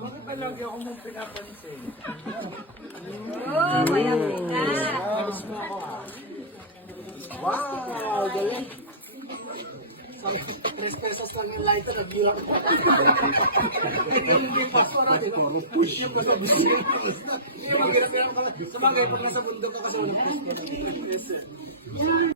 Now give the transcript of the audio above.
Bakit palagi ako mong pinapansin? Oh, mayabing ka. Wow, galing. 3 pesos lang yung lighter, nagbilang ko. Yung paso natin, push yung kasabisi. Yung mga ginagawa ko, sabagay, pag nasa bundok ka kasi walang push ko.